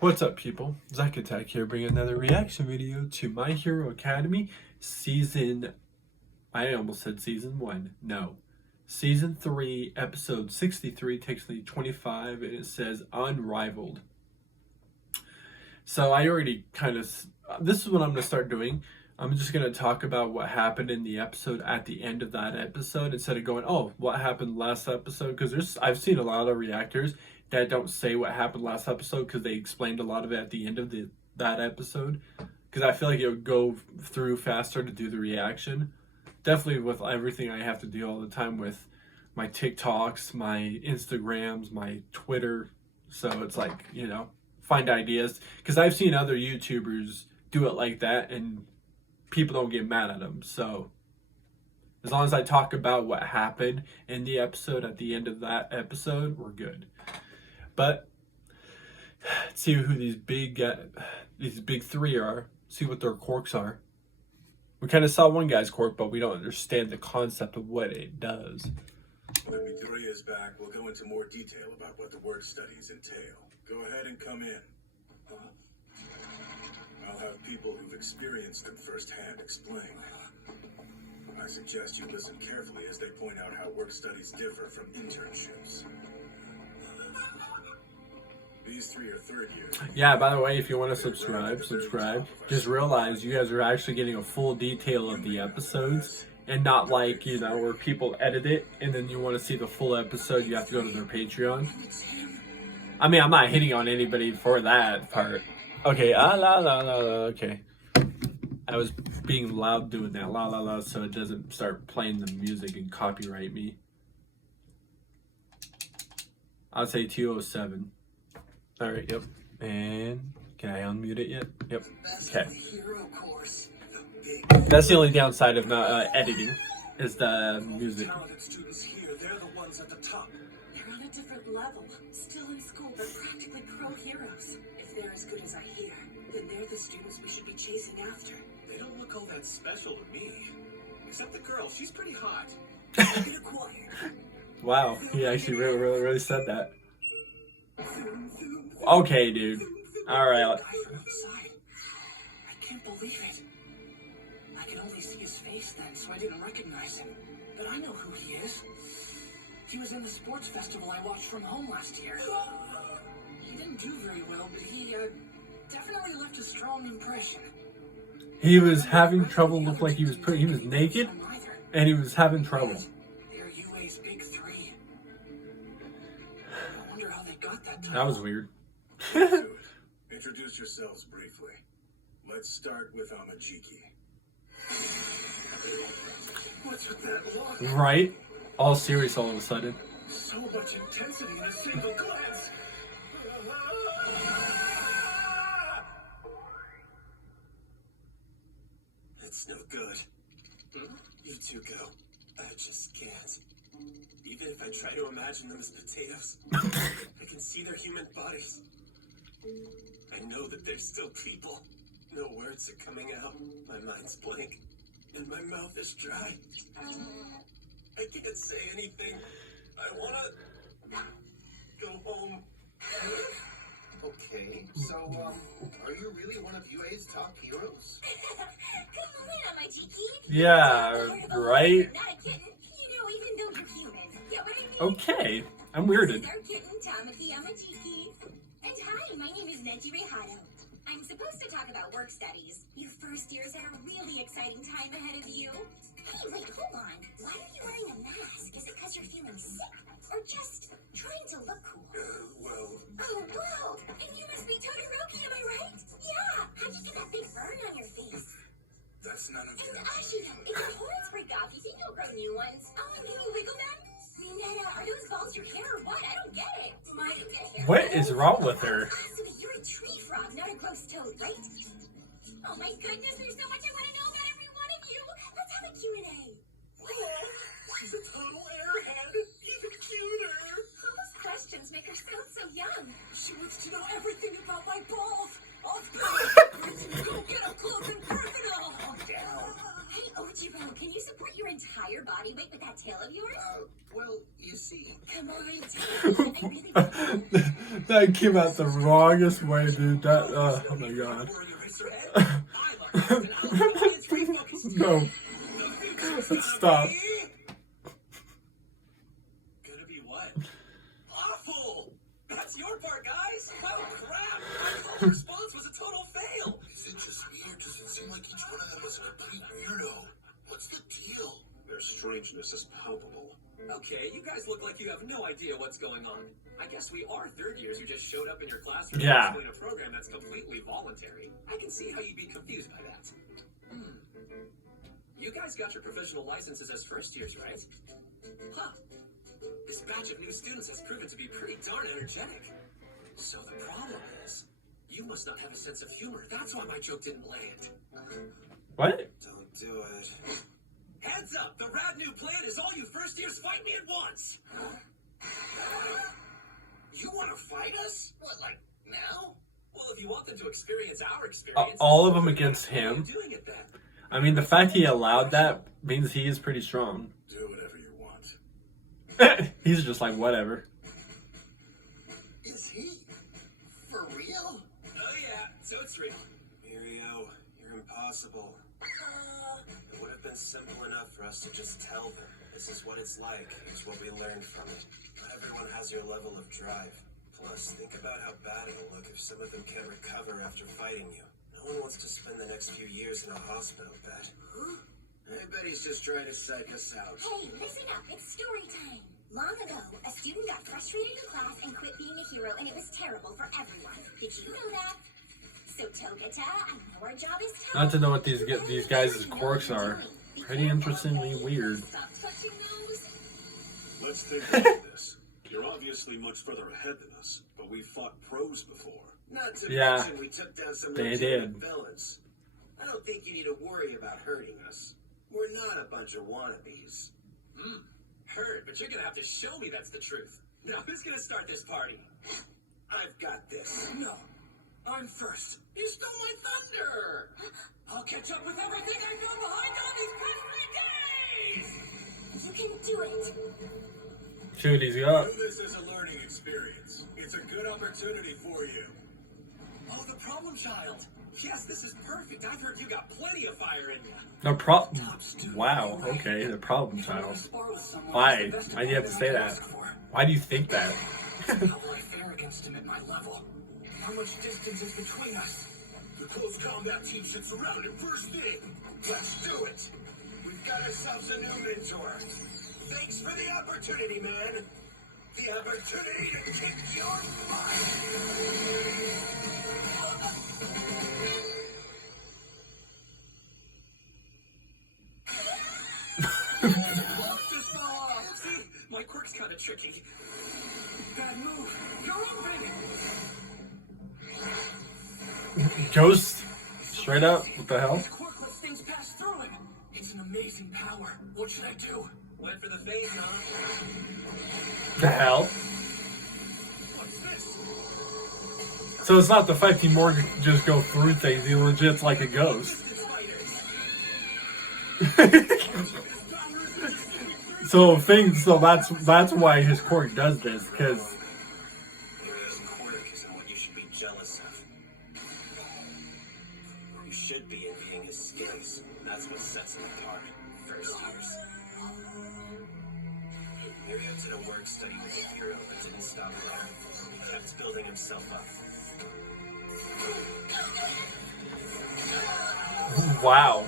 What's up, people? Zach Attack here, bringing another reaction video to My Hero Academy season... I almost said season 1. No. Season 3, episode 63, takes me 25, and it says Unrivaled. So I already kind of... This is what I'm going to start doing. I'm just going to talk about what happened in the episode at the end of that episode instead of going, oh, what happened last episode? Because I've seen a lot of reactors that don't say what happened last episode because they explained a lot of it at the end of that episode. Because I feel like it would go through faster to do the reaction. Definitely with everything I have to do all the time with my TikToks, my Instagrams, my Twitter. So it's like, you know, find ideas. Because I've seen other YouTubers do it like that and people don't get mad at them. So as long as I talk about what happened in the episode at the end of that episode, we're good. But let's see who these big three are. See what their quirks are. We kind of saw one guy's quirk, but we don't understand the concept of what it does. When Victoria is back, we'll go into more detail about what the work studies entail. Go ahead and come in. I'll have people who've experienced them firsthand explain. I suggest you listen carefully as they point out how work studies differ from internships. These three are third years. Yeah, by the way, if you want to subscribe. Just realize you guys are actually getting a full detail of the episodes and not like, you know, where people edit it and then you want to see the full episode, you have to go to their Patreon. I mean, I'm not hitting on anybody for that part. Okay, okay. I was being loud doing that, la la la, so it doesn't start playing the music and copyright me. I'll say 207. Alright, yep. And can I unmute it yet? Yep. Okay. That's the only downside of not editing, is the music. They're the ones at the top. They're on a different level. Still in school, but practically pro heroes. If they're as good as I hear, then they're the students we should be chasing after. They don't look all that special to me. Except the girl, she's pretty hot. Wow, he actually really said that. Okay, dude. Alright. I can't believe it. I could only see his face then, so I didn't recognize him. But I know who he is. He was in the sports festival I watched from home last year. He didn't do very well, but he definitely left a strong impression. He was having trouble, looked like he was naked, and he was having trouble. They're UA's big three. I wonder how they got that title. That was weird. Introduce yourselves briefly. Let's start with Amajiki. What's with that look? Right? All serious all of a sudden. So much intensity in a single glance. It's no good. You two go. I just can't. Even if I try to imagine them as potatoes, I can see their human bodies. I know that they're still people. No words are coming out. My mind's blank. And my mouth is dry. I can't say anything. I wanna go home. Okay, so, are you really one of UA's top heroes? Come on, my Jiki. Yeah, right? Not a kitten. You know, even though you're human. Get what I mean? Okay. I'm weirded. Our kitten, Tamaki Amajiki. And hi, my name is Neji Rehado. I'm supposed to talk about work studies. Your first years have a really exciting time ahead of you. Hey, wait, hold on. Why are you wearing a mask? Is it because you're feeling sick? Or just trying to look cool? Well... Oh, wow! And you must be Todoroki, am I right? Yeah! How'd you get that big burn on your face? That's none of And your... Ashina, if your horns break off, you think you'll grow new ones? Oh, and can you wiggle them? Minetta, are those balls your hair or what? I don't get it. Mine get hair. What is wrong with her? So you're a tree frog, not a gross toad, right? Oh my goodness, there's so much I want to know about every one of you. Let's have a Q&A. She's a total airhead. Even cuter. Those questions make her sound so young. She wants to know everything about my balls. I'll go get up close and personal. Hey, Ojiro, can you support your entire body weight with that tail of yours? Well, you see... Come on, tell me. I really That came out the wrongest way, dude. That, oh my god. No. Stop. Gonna be what? Awful! That's your part, guys! Oh, crap! The response was a total fail! Is it just me, or does it seem like each one of them is a complete weirdo? What's the deal? Their strangeness is palpable. Okay, you guys look like you have no idea what's going on. I guess we are third years who just showed up in your classroom Yeah. to explain a program that's completely voluntary. I can see how you'd be confused by that. You guys got your provisional licenses as first years, right? Huh. This batch of new students has proven to be pretty darn energetic. So the problem is, you must not have a sense of humor. That's why my joke didn't land. What? Don't do it. Heads up! The rad new plan is all you first years fight me at once! You want to fight us? What, like, now? Well, if you want them to experience our experience... All of them against him? Doing it then. I mean, the fact he allowed that means he is pretty strong. Do whatever you want. He's just like, whatever. Is he? For real? Oh yeah, so it's real. Mirio, you're impossible. It would have been simple enough for us to just tell them. This is what it's like. Here's what we learned from it. Not everyone has your level of drive. Plus, think about how bad it'll look if some of them can't recover after fighting you. No one wants to spend the next few years in a hospital bed. I bet he's just trying to psych us out. Hey, listen up. It's story time. Long ago, a student got frustrated in class and quit being a hero, and it was terrible for everyone. Did you know that? So, Togata, your job is to... Not to know what these guys' quirks are. Pretty interestingly weird. Stop touching those. Let's think about this. You're obviously much further ahead than us, but we've fought pros before. Not to Yeah, mention we took down some they legitimate did. villains. I don't think you need to worry about hurting us. We're not a bunch of wannabes. Heard, but you're gonna have to show me that's the truth. Now, who's gonna start this party? I've got this. No, I'm first. You stole my thunder! I'll catch up with everything I know behind all these past 3 days! You can do it. Shoot, he's got. Do this as a learning experience. It's a good opportunity for you. Oh, the problem child. Yes, this is perfect. I've heard you got plenty of fire in you. No problem. Wow, okay, the problem child. Why? Why do you have to say that? Why do you think that? How will I fare against him at my level? How much distance is between us? The close combat team should surround him first thing. Let's do it. We've got ourselves a new mentor. Thanks for the opportunity, man. The opportunity to kick your butt. See, my quirk's kind of tricky. Bad move. You're open. Ghost? Straight up? What the hell? His quirk lets things pass through him. It's an amazing power. What should I do? Went for the face, huh? The hell? What's this? So it's not the fact he more just go through things, he legit's like a ghost. So that's why his quirk does this, because Mirio's quirk isn't what you should be jealous of. You should be envying his skills. That's what sets him apart. First years. Mirio did a work study with a hero, but didn't stop there. He kept building himself up. wow.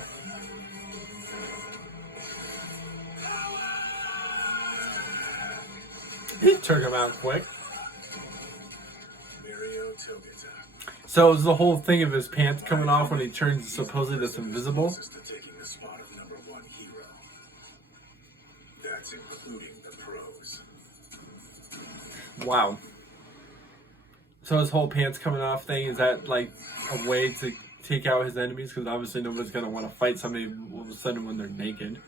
He took him out quick. Mirio Togata. So is the whole thing of his pants coming off when he turns supposedly this invisible? This is to taking the spot of #1 hero. That's including the pros. Wow. So his whole pants coming off thing, is that like a way to take out his enemies? Because obviously nobody's going to want to fight somebody all of a sudden when they're naked.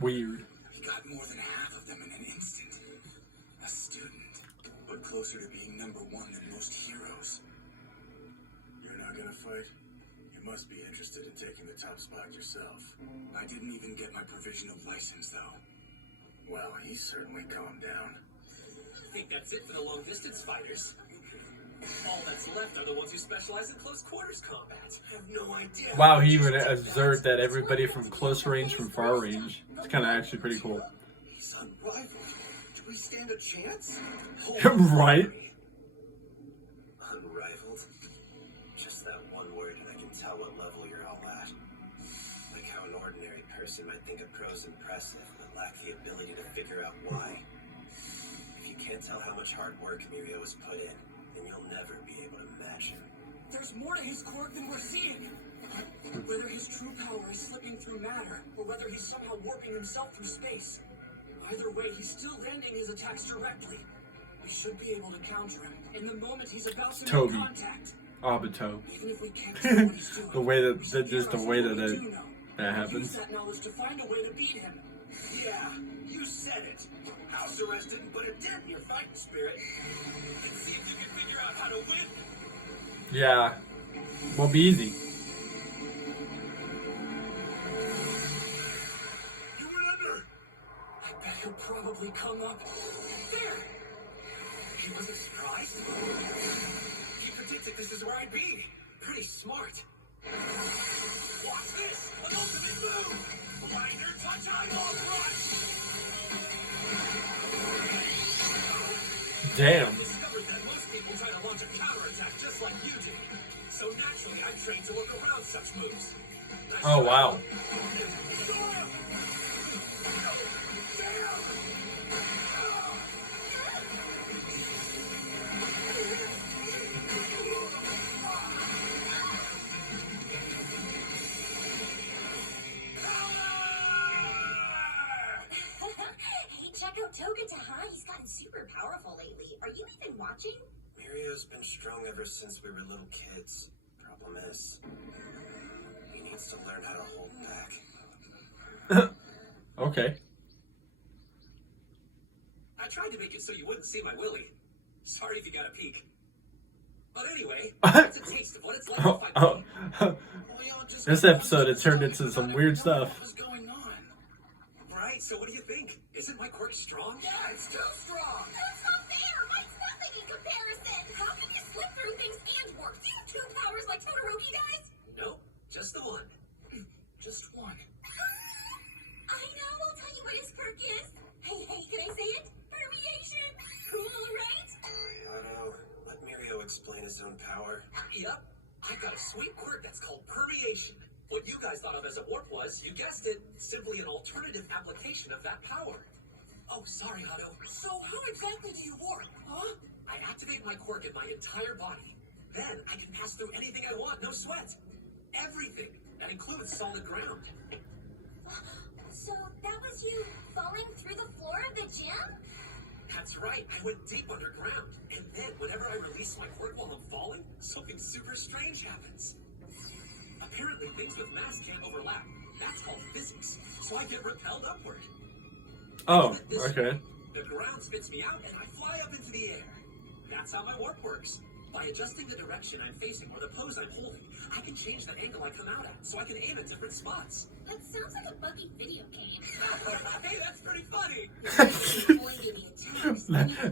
Weird. We got more than half of them in an instant. A student, but closer to being #1 than most heroes. You're not gonna fight? You must be interested in taking the top spot yourself. I didn't even get my provisional license, though. Well, he certainly calmed down. Think that's it for the long distance fighters. you specialize in close quarters combat. I have no idea. Wow, he even observed that everybody from close range, from far range. It's kind of actually pretty cool. He's unrivaled. Do we stand a chance? Right? Unrivaled. Just that one word, and I can tell what level you're all at. Like how an ordinary person might think a pro's impressive, but lack the ability to figure out why. If you can't tell how much hard work Mirio has put in, then you'll never be able to imagine. There's more to his quirk than we're seeing. Whether his true power is slipping through matter, or whether he's somehow warping himself through space. Either way, he's still landing his attacks directly. We should be able to counter him in the moment he's about to Toby. make contact. Obito. Even if we can't see what he's doing. The way that just the way that we it do know. that Use happens. that knowledge to find a way to beat him. Yeah, you said it. House arrest didn't put a dent in your fighting spirit. Let's see if you can figure out how to win. Yeah. Won't be easy. You went under. I bet he'll probably come up. There! He wasn't surprised. He predicted this is where I'd be. Pretty smart. Watch this. An ultimate move. Minor touch eyeball crush. Damn. Discovered that most people try to launch a counterattack just like you do. So naturally, I'm trained to work around such moves. Oh wow. Hey, check out Toga. He's gotten super powerful lately. Are you even watching? Mirio's been strong ever since we were little kids. Problem is, he needs to learn how to hold back. Okay. I tried to make it so you wouldn't see my willy. Sorry if you got a peek. But anyway, it's a taste of what it's like to fight. Oh, We all just This episode, it turned into some weird stuff. What was going on? Right, so what do you think? Isn't my quirk strong? Yeah, it's too strong. That's not fair. Mine's nothing in comparison. How can you slip through things and work? Do you have two powers like Todoroki does? Nope, just the one. Just one. I know. I'll tell you what his quirk is. Hey, can I say it? Permeation. Cool, right? Otto, let Mirio explain his own power. Yep, I've got a sweet quirk that's called permeation. What you guys thought of as a warp was, you guessed it, simply an alternative application of that power. Oh, sorry, Otto. So how exactly do you warp? Huh? I activate my quirk in my entire body. Then I can pass through anything I want, no sweat. Everything. That includes solid ground. So that was you falling through the floor of the gym? That's right, I went deep underground. And then, whenever I release my quirk while I'm falling, something super strange happens. Apparently, things with mass can't overlap. That's called physics. So I get repelled upward. Oh, This okay. way, the ground spits me out and I fly up into the air. That's how my warp works. By adjusting the direction I'm facing or the pose I'm holding, I can change the angle I come out at, so I can aim at different spots. That sounds like a buggy video game. Hey, that's pretty funny.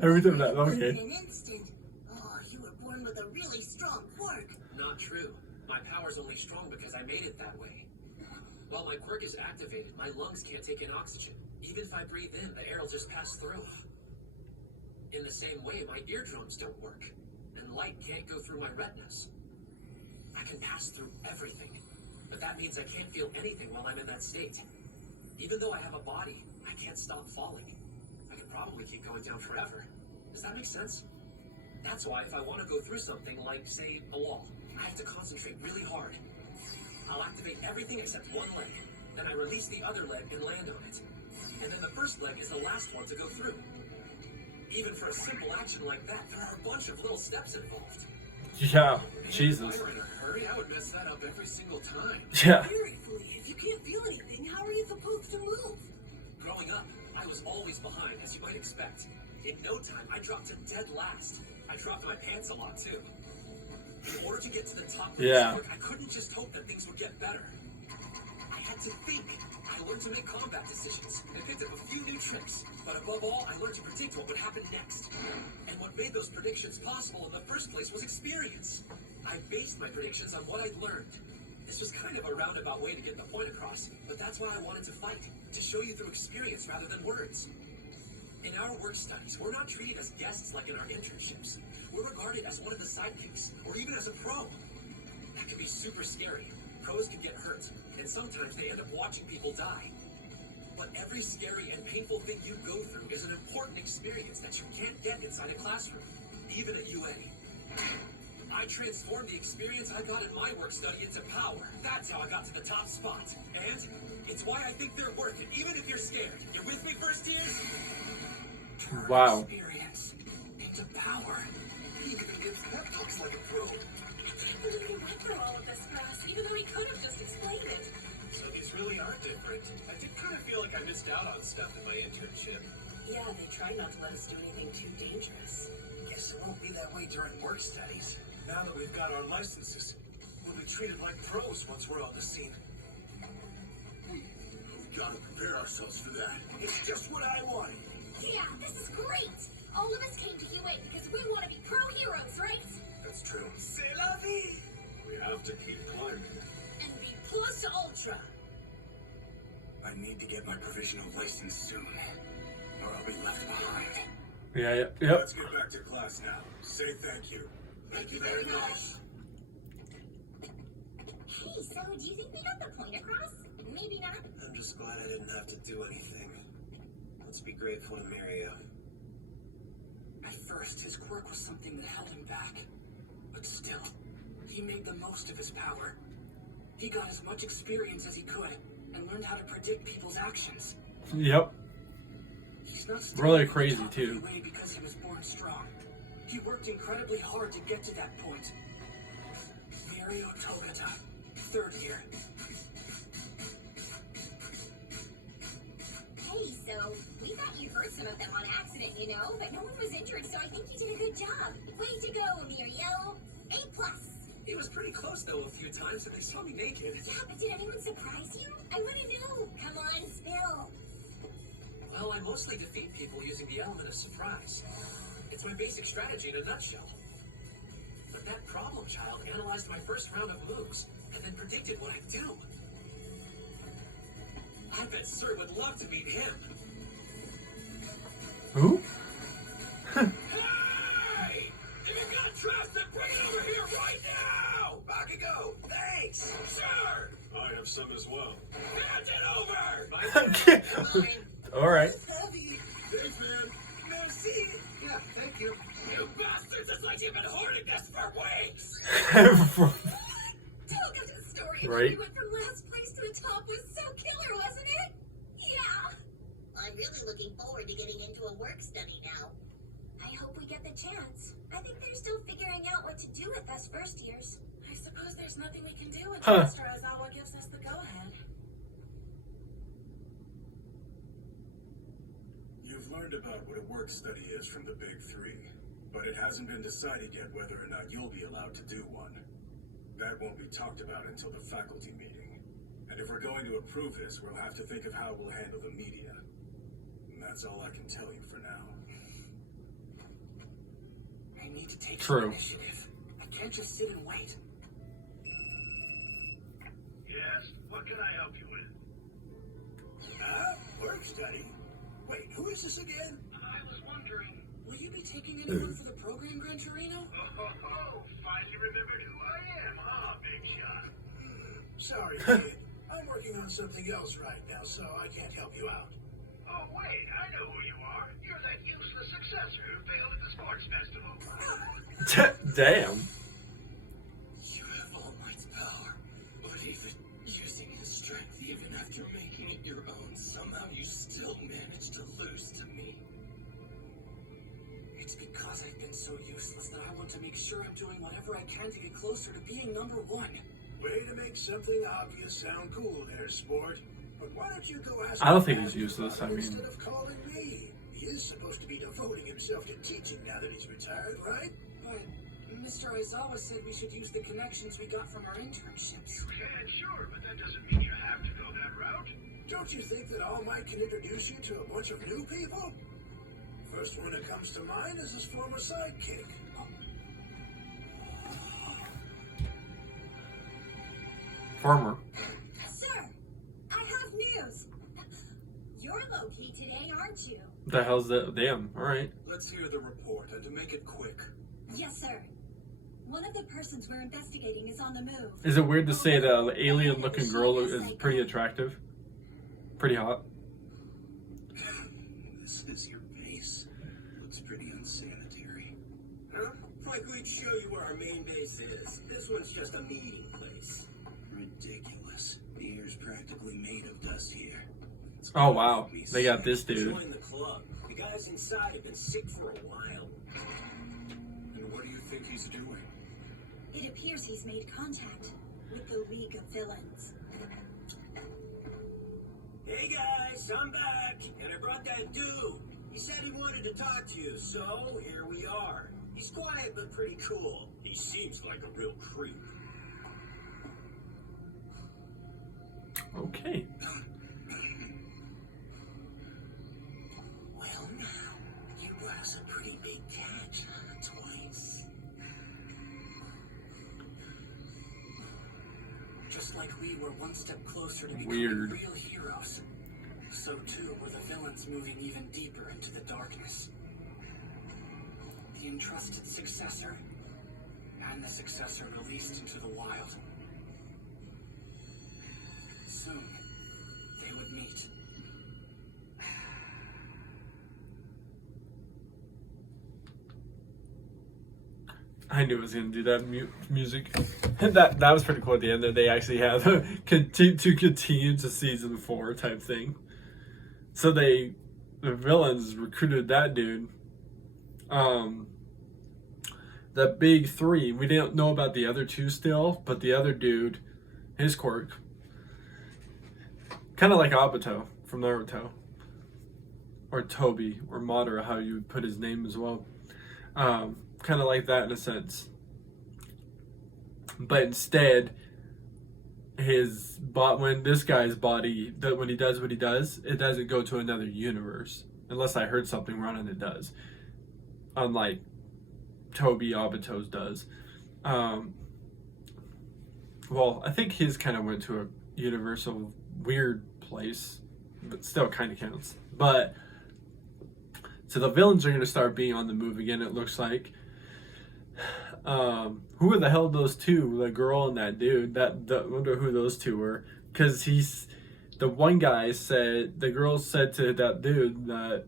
Every time that, okay. In an instant. Oh, you were born with a really strong quirk. Not true. My power's only strong because I made it that way. While my quirk is activated, my lungs can't take in oxygen. Even if I breathe in, the air will just pass through. In the same way, my eardrums don't work, and light can't go through my retinas. I can pass through everything, but that means I can't feel anything while I'm in that state. Even though I have a body, I can't stop falling. I could probably keep going down forever. Does that make sense? That's why if I want to go through something like, say, a wall, I have to concentrate really hard. I'll activate everything except one leg. Then I release the other leg and land on it. And then the first leg is the last one to go through. Even for a simple action like that, there are a bunch of little steps involved. Yeah, If Jesus. I were in a hurry, I would mess that up every single time. Yeah. Seriously, if you can't feel anything, how are you supposed to move? Growing up, I was always behind, as you might expect. In no time, I dropped to dead last. I dropped my pants a lot, too. In order to get to the top of Yeah. this work, I couldn't just hope that things would get better. I had to think. I learned to make combat decisions and picked up a few new tricks. But above all, I learned to predict what would happen next. And what made those predictions possible in the first place was experience. I based my predictions on what I'd learned. This was kind of a roundabout way to get the point across, but that's why I wanted to fight, to show you through experience rather than words. In our work studies, we're not treated as guests like in our internships. We're regarded as one of the sidekicks, or even as a pro. That can be super scary. Pros can get hurt, and sometimes they end up watching people die. But every scary and painful thing you go through is an important experience that you can't get inside a classroom, even at UA. I transformed the experience I got in my work study into power. That's how I got to the top spot. And it's why I think they're worth it, even if you're scared. You with me, first years? Turn Wow. experience into power. He even gives pep talks like a pro. I can't believe he went through all of this for us, even though he could have just explained it. So these really are different. I did kind of feel like I missed out on stuff in my internship. Yeah, they tried not to let us do anything too dangerous. Guess it won't be that way during work studies. Now that we've got our licenses, we'll be treated like pros once we're on the scene. We gotta prepare ourselves for that. It's just what I wanted. Yeah, this is great. All of us came to UA because we want to be pro heroes, right? That's true. C'est la vie! We have to keep climbing. And be plus ultra. I need to get my provisional license soon, or I'll be left behind. Yeah, yep. Let's get back to class now. Say thank you. Thank you very much. Hey, so do you think we got the point across? Maybe not. I'm just glad I didn't have to do anything. Let's be grateful to Mario. At first, his quirk was something that held him back. But still, he made the most of his power. He got as much experience as he could and learned how to predict people's actions. Yep. He's not Really crazy, too. Way because he was born strong. He worked incredibly hard to get to that point. Mario Togata, 3rd year. Hey, so we thought you hurt some of them on accident, you know, but no one was injured, so I think you did a good job. Way to go, Mario. A+. It was pretty close, though, a few times, and they saw me naked. Yeah, but did anyone surprise you? I want to know. Come on, spill. Well, I mostly defeat people using the element of surprise. It's my basic strategy in a nutshell. But that problem child analyzed my first round of moves, and then predicted what I'd do. I bet Sir would love to meet him. Who? Hey! If you got trash, then bring it over here right now! Back you go! Thanks! Sure! I have some as well. Hand it over! Okay. All right. Heavy! Thanks, man. Merci! Yeah, thank you. You bastards! It's like you've been hoarding this for weeks! Togata's story of Right. how he went from last place to the top was so killer, wasn't it? Yeah. I'm really looking forward to getting into a work study now. I hope we get the chance. I think they're still figuring out what to do with us first years. I suppose there's nothing we can do Huh. until Mr. Aizawa gives us the go-ahead. You've learned about what a work study is from the Big Three, but it hasn't been decided yet whether or not you'll be allowed to do one. That won't be talked about until the faculty meeting. And if we're going to approve this, we'll have to think of how we'll handle the media. And that's all I can tell you for now. I need to take True. some initiative. I can't just sit and wait. Yes? What can I help you with? Work study? Wait, who is this again? I was wondering. Will you be taking anyone for the program, Gran Torino? Finally remembered who I am, huh, big shot? Sorry, kid. I'm working on something else right now, so I can't help you out. Oh, wait, I know who you are. You're that useless successor who failed at the sports festival. Damn. You have All Might's power, but even using his strength, even after making it your own, somehow you still manage to lose to me. It's because I've been so useless that I want to make sure I'm doing whatever I can to get closer to being number one. Way to make something obvious sound cool there, sport. But why don't you go ask I don't think him he's useless, about it I mean- instead of calling me? He is supposed to be devoting himself to teaching now that he's retired, right? But Mr. Aizawa said we should use the connections we got from our internships. You can, sure, but that doesn't mean you have to go that route. Don't you think that All Might can introduce you to a bunch of new people? First one that comes to mind is his former sidekick. Farmer. Sir, I have news. You're low-key today, aren't you? The hell's that? Damn. All right. Let's hear the report, and to make it quick. Yes, sir. One of the persons we're investigating is on the move. Is it weird to say that an alien-looking girl is pretty attractive? Pretty hot. This is your base. Looks pretty unsanitary. Huh? Like we'd show you where our main base is. This one's just a meeting place. Ridiculous. The air's practically made of dust here. Oh wow, they got this dude. Join the club. The guys inside have been sick for a while. And what do you think he's doing? It appears he's made contact with the League of Villains. Hey guys, I'm back, and I brought that dude. He said he wanted to talk to you, so here we are. He's quiet but pretty cool. He seems like a real creep. Okay. Well, now, you brought us a pretty big catch, twice. Just like we were one step closer to becoming Weird. real heroes, so too were the villains moving even deeper into the darkness. The entrusted successor, and the successor released into the wild. Soon, they would meet. I knew it was gonna do that music. That was pretty cool at the end that they actually had to continue to season 4 type thing. So the villains recruited that dude. The big 3. We didn't know about the other 2 still, but the other dude, his quirk, kind of like Obito from Naruto, or Toby, or Madara, how you would put his name as well. Kind of like that in a sense, but instead, when this guy's body, when he does what he does, it doesn't go to another universe, unless I heard something wrong, and it does. Unlike Toby Obito's does. Well, I think his kind of went to a universal weird place, but still kind of counts. But so the villains are going to start being on the move again, it looks like. Who the hell those 2, the girl and that dude? I wonder who those 2 were, because the one guy said, the girl said to that dude that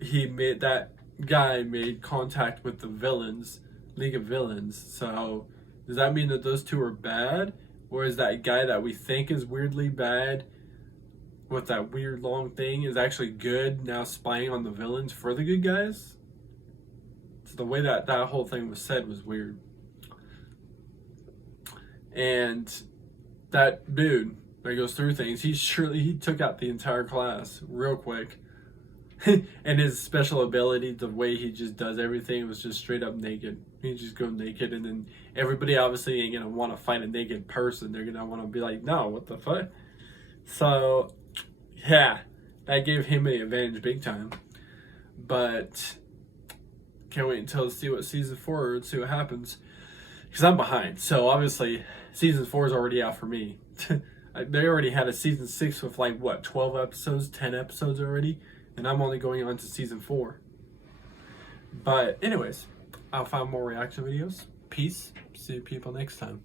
that guy made contact with the villains, League of Villains. So does that mean that those 2 are bad, or is that guy that we think is weirdly bad with that weird long thing is actually good, now spying on the villains for the good guys? So the way that whole thing was said was weird. And that dude that goes through things, he took out the entire class real quick. And his special ability, the way he just does everything, was just straight up naked. He just go naked, and then everybody obviously ain't gonna want to fight a naked person. They're gonna want to be like, no, what the fuck? So yeah, that gave him an advantage big time. But can't wait until see what season 4 and see what happens, because I'm behind. So obviously season 4 is already out for me. They already had a season 6 with like what, 12 episodes, 10 episodes already, and I'm only going on to season 4. But anyways, I'll find more reaction videos. Peace. See you people next time.